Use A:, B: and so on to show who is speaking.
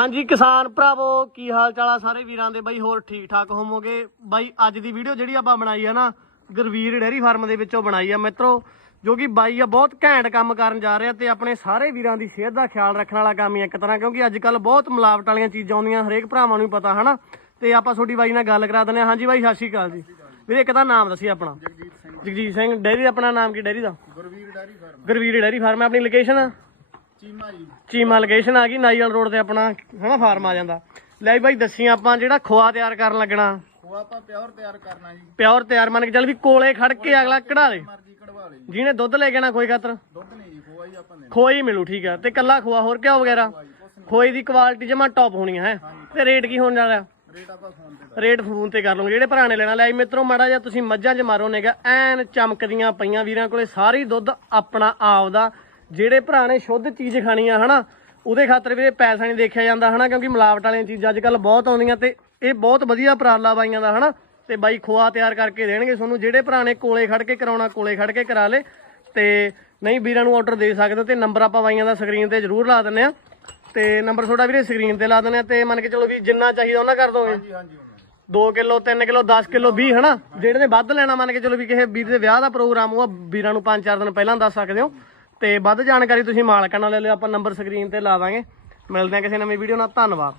A: ਹਾਂਜੀ ਕਿਸਾਨ ਭਰਾਵੋ ਕੀ ਹਾਲ ਚਾਲ ਆ ਸਾਰੇ ਵੀਰਾਂ ਦੇ? ਬਾਈ ਹੋਰ ਠੀਕ ਠਾਕ ਹੋਵੋਗੇ? ਬਾਈ ਅੱਜ ਦੀ ਵੀਡੀਓ ਜਿਹੜੀ ਆਪਾਂ ਬਣਾਈ ਆ ਨਾ ਗੁਰਵੀਰ ਡੈਰੀ ਫਾਰਮ ਦੇ ਵਿੱਚੋਂ ਬਣਾਈ ਆ ਮਿੱਤਰੋ ਜੋ ਕਿ ਬਾਈ ਆ ਬਹੁਤ ਘੈਂਟ ਕੰਮ ਕਰਨ ਜਾ ਰਿਹਾ ਤੇ ਆਪਣੇ ਸਾਰੇ ਵੀਰਾਂ ਦੀ ਸਿਹਤ ਦਾ ਖਿਆਲ ਰੱਖਣ ਵਾਲਾ ਕੰਮ ਹੀ ਇੱਕ ਤਰ੍ਹਾਂ ਕਿਉਂਕਿ ਅੱਜ ਕੱਲ ਬਹੁਤ ਮਿਲਾਵਟ ਵਾਲੀਆਂ ਚੀਜ਼ਾਂ ਆਉਂਦੀਆਂ ਹਰੇਕ ਭਰਾਵਾਂ ਨੂੰ ਪਤਾ ਹਨਾ? ਤੇ ਆਪਾਂ ਤੁਹਾਡੀ ਬਾਈ ਨਾਲ ਗੱਲ ਕਰਾ ਦਿੰਦੇ ਹਾਂ। ਹਾਂਜੀ ਬਾਈ ਸਤਿ ਸ਼੍ਰੀ ਅਕਾਲ ਜੀ। ਵੀਰੇ ਇੱਕ ਤਾਂ ਨਾਮ ਦੱਸੀ ਆਪਣਾ।
B: ਜਗਜੀਤ ਸਿੰਘ।
A: ਜਗਜੀਤ ਸਿੰਘ ਡੈਰੀ ਆਪਣਾ ਨਾਮ ਕੀ ਡੈਰੀ ਦਾ?
B: Gurveer dairy farm.
A: Gurveer dairy farm ਹੈ ਆਪਣੀ ਲੋਕੇਸ਼ਨ
B: ਚੀਮਾ ਜੀ।
A: ਚੀਮਾ ਲੋਕੇਸ਼ਨ ਆ ਗਈ ਨਾਈਲ ਰੋਡ ਤੇ ਆਪਣਾ ਹਨਾ ਫਾਰਮ ਆ ਜਾਂਦਾ। ਲੈ ਬਾਈ ਦੱਸੀ ਆਪਾਂ ਜਿਹੜਾ ਖੋਆ ਤਿਆਰ ਕਰਨ ਲੱਗਣਾ।
B: ਖੋਆ ਆਪਾਂ ਪਿਓਰ ਤਿਆਰ ਕਰਨਾ ਜੀ।
A: ਪਿਓਰ ਤਿਆਰ ਮੰਨ ਕੇ ਚੱਲ ਵੀ ਕੋਲੇ ਖੜ ਕੇ ਅਗਲਾ ਕਢਾ ਲੇ
B: ਮਰਜ਼ੀ ਕਢਵਾ ਲਈ
A: ਜਿਹਨੇ ਦੁੱਧ ਲੈ ਕੇ ਕੋਈ ਖਾਤਰ।
B: ਦੁੱਧ ਨਹੀਂ ਜੀ ਖੋਆ ਹੀ ਆਪਾਂ ਦੇਣਾ
A: ਖੋਈ ਮਿਲੂ ਠੀਕ ਆ। ਤੇ ਕੱਲਾ ਖੋਆ ਹੋਰ ਕਿਆ ਵਗੈਰਾ ਖੋਏ ਦੀ ਕੁਆਲਿਟੀ ਜਮਾ ਟੌਪ ਹੋਣੀ ਹੈ। ਤੇ ਰੇਟ ਕੀ ਹੋਣ ਵਾਲਾ?
B: ਰੇਟ ਆਪਾਂ ਫੋਨ ਤੇ
A: ਰੇਟ ਫੋਨ ਤੇ ਕਰ ਲਵਾਂਗੇ। ਜਿਹੜੇ ਭਰਾ ਨੇ ਲੈਣਾ ਲੈ ਮਿੱਤਰੋ ਮਾੜਾ ਜਿਹਾ ਤੁਸੀਂ ਮੱਝਾਂ 'ਚ ਮਾਰੋ ਨੇਗਾ। ਐਨ ਚਮਕਦੀਆਂ ਪਈਆਂ ਵੀਰਾਂ ਕੋਲੇ ਸਾਰੀ ਦੁੱਧ ਆਪਣਾ ਆਪਦਾ ਜਿਹੜੇ ਭਰਾ ਨੇ ਸ਼ੁੱਧ ਚੀਜ਼ ਖਾਣੀ ਆ ਹਨਾ ਉਹਦੇ ਖਾਤਰ ਵੀ ਪੈਸਾ ਨਹੀਂ ਦੇਖਿਆ ਜਾਂਦਾ ਹਨਾ ਕਿਉਂਕਿ ਮਿਲਾਵਟ ਵਾਲੀਆਂ ਚੀਜ਼ਾਂ ਅੱਜ ਕੱਲ ਬਹੁਤ ਆਉਂਦੀਆਂ ਤੇ ਇਹ ਬਹੁਤ ਵਧੀਆ ਉਪਰਾਲਾ ਬਾਈਆਂ ਦਾ ਹਨਾ ਤੇ ਬਾਈ ਖੋਆ ਤਿਆਰ ਕਰਕੇ ਦੇਣਗੇ ਤੁਹਾਨੂੰ ਜਿਹੜੇ ਭਰਾ ਨੇ ਕੋਲੇ ਖੜ ਕੇ ਕਰਾਉਣਾ ਕੋਲੇ ਖੜ ਕੇ ਕਰਾ ਲੇ ਤੇ ਨਹੀਂ ਵੀਰਾਂ ਨੂੰ ਆਰਡਰ ਦੇ ਸਕਦੇ ਤੇ ਨੰਬਰ ਆਪਾਂ ਬਾਈਆਂ ਦਾ ਸਕਰੀਨ ਤੇ ਜ਼ਰੂਰ ਲਾ ਦਿੰਨੇ ਆ ਤੇ ਨੰਬਰ ਤੁਹਾਡਾ ਵੀਰੇ ਸਕਰੀਨ ਤੇ ਲਾ ਦਿੰਨੇ ਆ ਤੇ ਮੰਨ ਕੇ ਚਲੋ ਵੀ ਜਿੰਨਾ ਚਾਹੀਦਾ ਉਹਨਾਂ ਕਰ ਦੋਗੇ।
B: ਹਾਂਜੀ ਉਹਨਾਂ
A: 2 ਕਿਲੋ 3 ਕਿਲੋ 10 ਕਿਲੋ 20 ਹਨਾ ਜਿਹੜੇ ਨੇ ਵੱਧ ਲੈਣਾ ਮੰਨ ਕੇ ਚਲੋ ਵੀ ਕਿਸੇ ਵੀਰ ਦੇ ਵਿਆਹ ਦਾ ਪ੍ਰੋਗਰਾਮ ਹੋਆ ਵੀਰਾਂ ਨੂੰ 5-4 ਦਿਨ ਪਹਿਲਾਂ ਦੱਸ ਸਕਦੇ ਹੋ। ਤੇ ਵੱਧ ਜਾਣਕਾਰੀ ਤੁਸੀਂ ਮਾਲਕਾਂ ਨਾਲ ਲੈ ਲਿਓ, ਆਪਾਂ ਨੰਬਰ ਸਕਰੀਨ ਤੇ ਲਾ ਦਾਂਗੇ। ਮਿਲਦੇ ਹਾਂ ਕਿਸੇ ਨਵੀਂ ਵੀਡੀਓ ਨਾਲ, ਧੰਨਵਾਦ।